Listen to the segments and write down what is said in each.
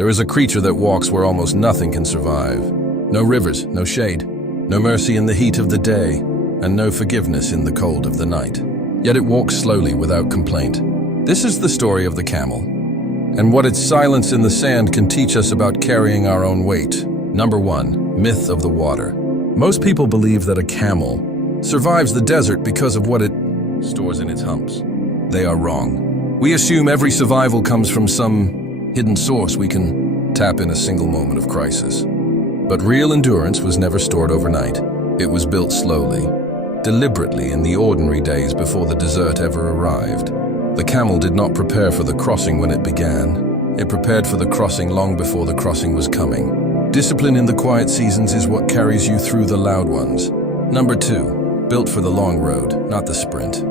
There is a creature that walks where almost nothing can survive. No rivers, no shade, no mercy in the heat of the day, and no forgiveness in the cold of the night. Yet it walks slowly without complaint. This is the story of the camel, and what its silence in the sand can teach us about carrying our own weight. Number 1, myth of the water. Most people believe that a camel survives the desert because of what it stores in its humps. They are wrong. We assume every survival comes from some hidden source we can tap in a single moment of crisis. But real endurance was never stored overnight. It was built slowly, deliberately in the ordinary days before the dessert ever arrived. The camel did not prepare for the crossing when it began. It prepared for the crossing long before the crossing was coming. Discipline in the quiet seasons is what carries you through the loud ones. Number 2, built for the long road, not the sprint.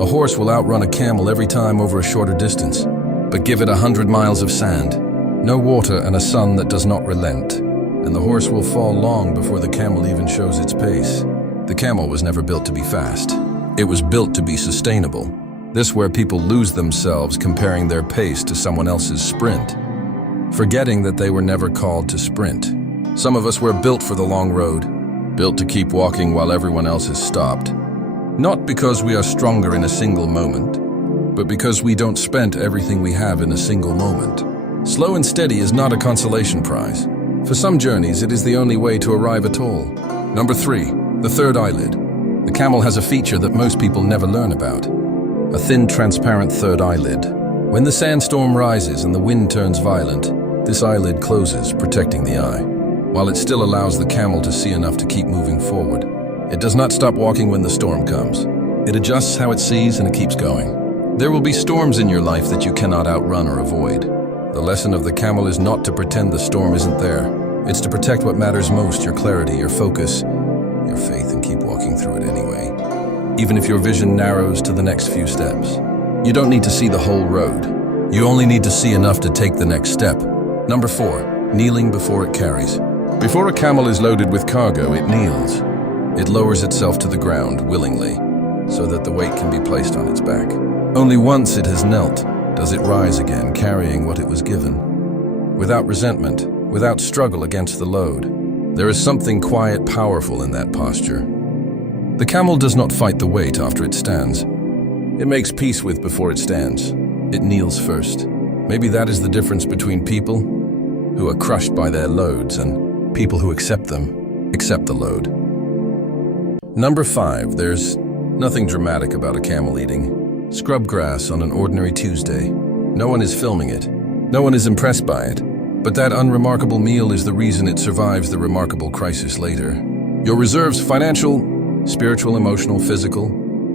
A horse will outrun a camel every time over a shorter distance, but give it 100 miles of sand, no water, and a sun that does not relent, and the horse will fall long before the camel even shows its pace. The camel was never built to be fast. It was built to be sustainable. This is where people lose themselves comparing their pace to someone else's sprint, forgetting that they were never called to sprint. Some of us were built for the long road, built to keep walking while everyone else has stopped. Not because we are stronger in a single moment, but because we don't spend everything we have in a single moment. Slow and steady is not a consolation prize. For some journeys, it is the only way to arrive at all. Number 3, the third eyelid. The camel has a feature that most people never learn about. A thin, transparent third eyelid. When the sandstorm rises and the wind turns violent, this eyelid closes, protecting the eye. While it still allows the camel to see enough to keep moving forward, it does not stop walking when the storm comes. It adjusts how it sees and it keeps going. There will be storms in your life that you cannot outrun or avoid. The lesson of the camel is not to pretend the storm isn't there. It's to protect what matters most, your clarity, your focus, your faith, and keep walking through it anyway. Even if your vision narrows to the next few steps. You don't need to see the whole road. You only need to see enough to take the next step. Number 4, kneeling before it carries. Before a camel is loaded with cargo, it kneels. It lowers itself to the ground willingly, so that the weight can be placed on its back. Only once it has knelt does it rise again, carrying what it was given. Without resentment, without struggle against the load. There is something quiet, powerful in that posture. The camel does not fight the weight after it stands. It makes peace with before it stands. It kneels first. Maybe that is the difference between people who are crushed by their loads and people who accept the load. Number 5, there's nothing dramatic about a camel eating scrub grass on an ordinary Tuesday. No one is filming it. No one is impressed by it. But that unremarkable meal is the reason it survives the remarkable crisis later. Your reserves, financial, spiritual, emotional, physical,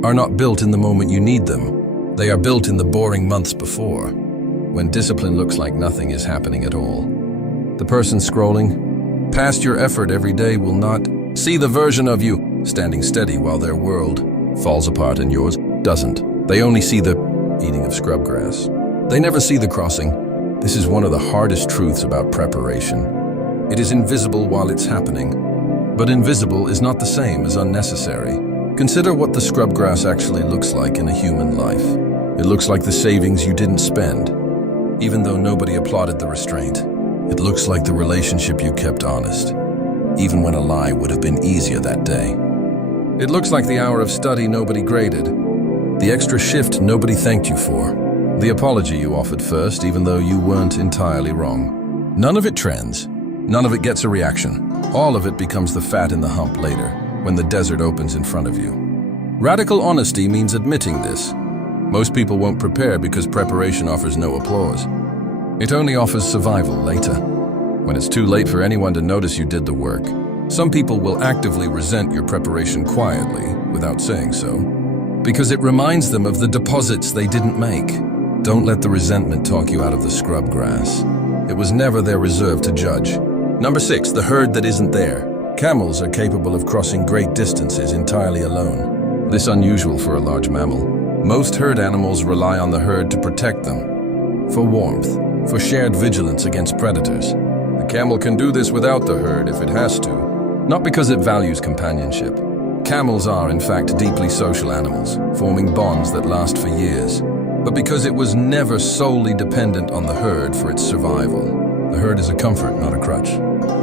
are not built in the moment you need them. They are built in the boring months before, when discipline looks like nothing is happening at all. The person scrolling past your effort every day will not see the version of you standing steady while their world falls apart and yours doesn't. They only see the eating of scrub grass. They never see the crossing. This is one of the hardest truths about preparation. It is invisible while it's happening, but invisible is not the same as unnecessary. Consider what the scrub grass actually looks like in a human life. It looks like the savings you didn't spend, even though nobody applauded the restraint. It looks like the relationship you kept honest, even when a lie would have been easier that day. It looks like the hour of study nobody graded, the extra shift nobody thanked you for, the apology you offered first, even though you weren't entirely wrong. None of it trends. None of it gets a reaction. All of it becomes the fat in the hump later, when the desert opens in front of you. Radical honesty means admitting this. Most people won't prepare because preparation offers no applause. It only offers survival later, when it's too late for anyone to notice you did the work. Some people will actively resent your preparation quietly, without saying so, because it reminds them of the deposits they didn't make. Don't let the resentment talk you out of the scrub grass. It was never their reserve to judge. Number 6, the herd that isn't there. Camels are capable of crossing great distances entirely alone. This is unusual for a large mammal. Most herd animals rely on the herd to protect them, for warmth, for shared vigilance against predators. The camel can do this without the herd if it has to, not because it values companionship. Camels are, in fact, deeply social animals, forming bonds that last for years, but because it was never solely dependent on the herd for its survival. The herd is a comfort, not a crutch.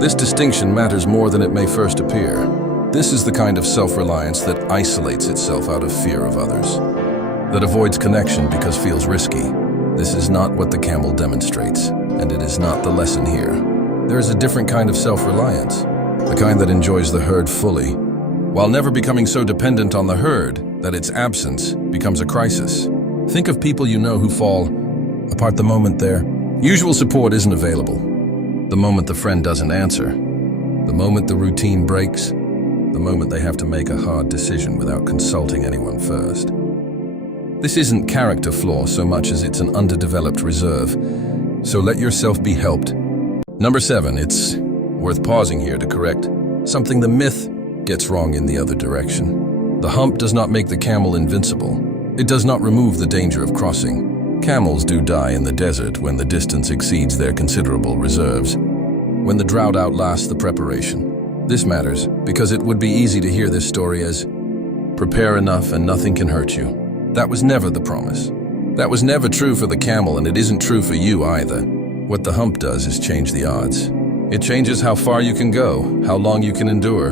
This distinction matters more than it may first appear. This is the kind of self-reliance that isolates itself out of fear of others, that avoids connection because feels risky. This is not what the camel demonstrates, and it is not the lesson here. There is a different kind of self-reliance, the kind that enjoys the herd fully, while never becoming so dependent on the herd that its absence becomes a crisis. Think of people you know who fall apart the moment their usual support isn't available, the moment the friend doesn't answer, the moment the routine breaks, the moment they have to make a hard decision without consulting anyone first. This isn't character flaw so much as it's an underdeveloped reserve, so let yourself be helped. Number 7, it's worth pausing here to correct something the myth gets wrong in the other direction. The hump does not make the camel invincible. It does not remove the danger of crossing. Camels do die in the desert when the distance exceeds their considerable reserves, when the drought outlasts the preparation. This matters because it would be easy to hear this story as, prepare enough and nothing can hurt you. That was never the promise. That was never true for the camel, and it isn't true for you either. What the hump does is change the odds. It changes how far you can go, how long you can endure,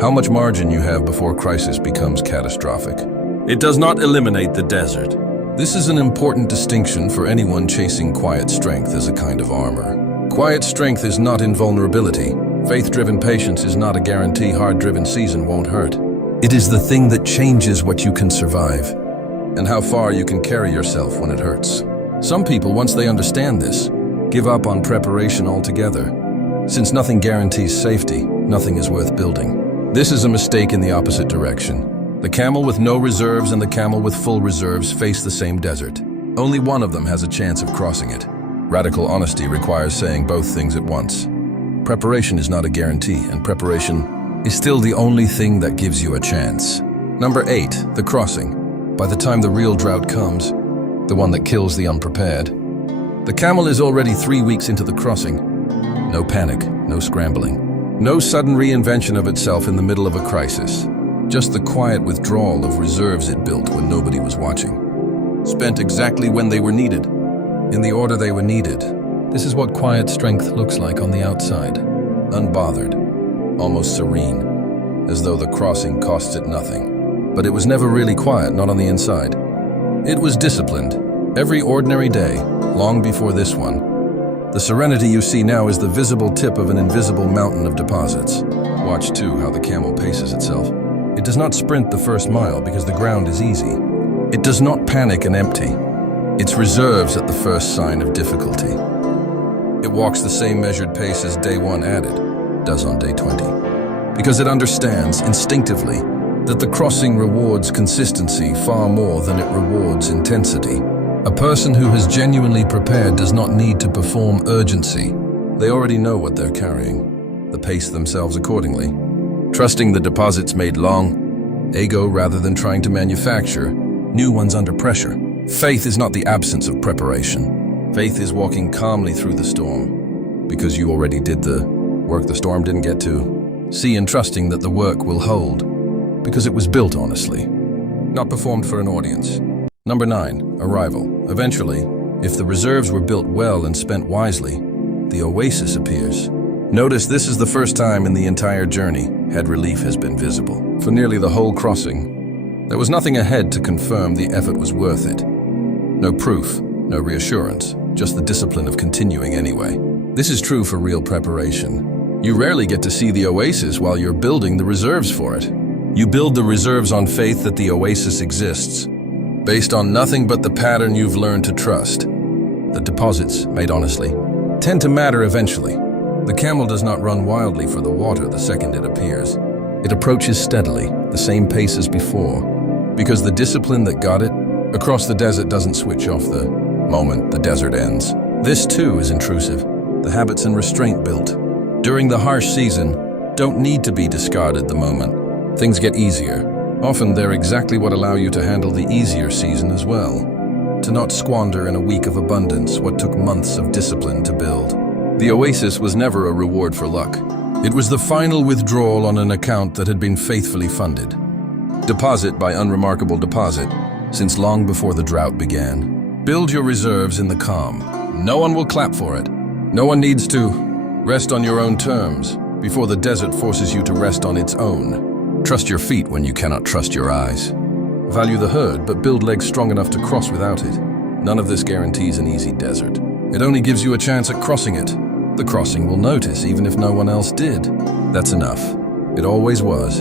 how much margin you have before crisis becomes catastrophic. It does not eliminate the desert. This is an important distinction for anyone chasing quiet strength as a kind of armor. Quiet strength is not invulnerability. Faith-driven patience is not a guarantee hard-driven season won't hurt. It is the thing that changes what you can survive and how far you can carry yourself when it hurts. Some people, once they understand this, give up on preparation altogether. Since nothing guarantees safety, nothing is worth building. This is a mistake in the opposite direction. The camel with no reserves and the camel with full reserves face the same desert. Only one of them has a chance of crossing it. Radical honesty requires saying both things at once. Preparation is not a guarantee, and preparation is still the only thing that gives you a chance. Number 8, the crossing. By the time the real drought comes, the one that kills the unprepared, the camel is already 3 weeks into the crossing. No panic, no scrambling, no sudden reinvention of itself in the middle of a crisis. Just the quiet withdrawal of reserves it built when nobody was watching. Spent exactly when they were needed, in the order they were needed. This is what quiet strength looks like on the outside. Unbothered, almost serene, as though the crossing costs it nothing. But it was never really quiet, not on the inside. It was disciplined, every ordinary day, long before this one. The serenity you see now is the visible tip of an invisible mountain of deposits. Watch, too, how the camel paces itself. It does not sprint the first mile because the ground is easy. It does not panic and empty. Its reserves at the first sign of difficulty. It walks the same measured pace as day 1 added, does on day 20. Because it understands, instinctively, that the crossing rewards consistency far more than it rewards intensity. A person who has genuinely prepared does not need to perform urgency. They already know what they're carrying. They pace themselves accordingly. Trusting the deposits made long, ego rather than trying to manufacture new ones under pressure. Faith is not the absence of preparation. Faith is walking calmly through the storm, because you already did the work the storm didn't get to. See and trusting that the work will hold, because it was built honestly, not performed for an audience. Number 9, arrival. Eventually, if the reserves were built well and spent wisely, the oasis appears. Notice this is the first time in the entire journey head relief has been visible. For nearly the whole crossing, there was nothing ahead to confirm the effort was worth it. No proof, no reassurance, just the discipline of continuing anyway. This is true for real preparation. You rarely get to see the oasis while you're building the reserves for it. You build the reserves on faith that the oasis exists, based on nothing but the pattern you've learned to trust. The deposits, made honestly, tend to matter eventually. The camel does not run wildly for the water the second it appears. It approaches steadily, the same pace as before, because the discipline that got it across the desert doesn't switch off the moment the desert ends. This too is intrusive. The habits and restraint built during the harsh season don't need to be discarded the moment things get easier. Often they're exactly what allow you to handle the easier season as well. To not squander in a week of abundance what took months of discipline to build. The oasis was never a reward for luck. It was the final withdrawal on an account that had been faithfully funded. Deposit by unremarkable deposit, since long before the drought began. Build your reserves in the calm. No one will clap for it. No one needs to. Rest on your own terms, before the desert forces you to rest on its own. Trust your feet when you cannot trust your eyes. Value the herd, but build legs strong enough to cross without it. None of this guarantees an easy desert. It only gives you a chance at crossing it. The crossing will notice, even if no one else did. That's enough. It always was.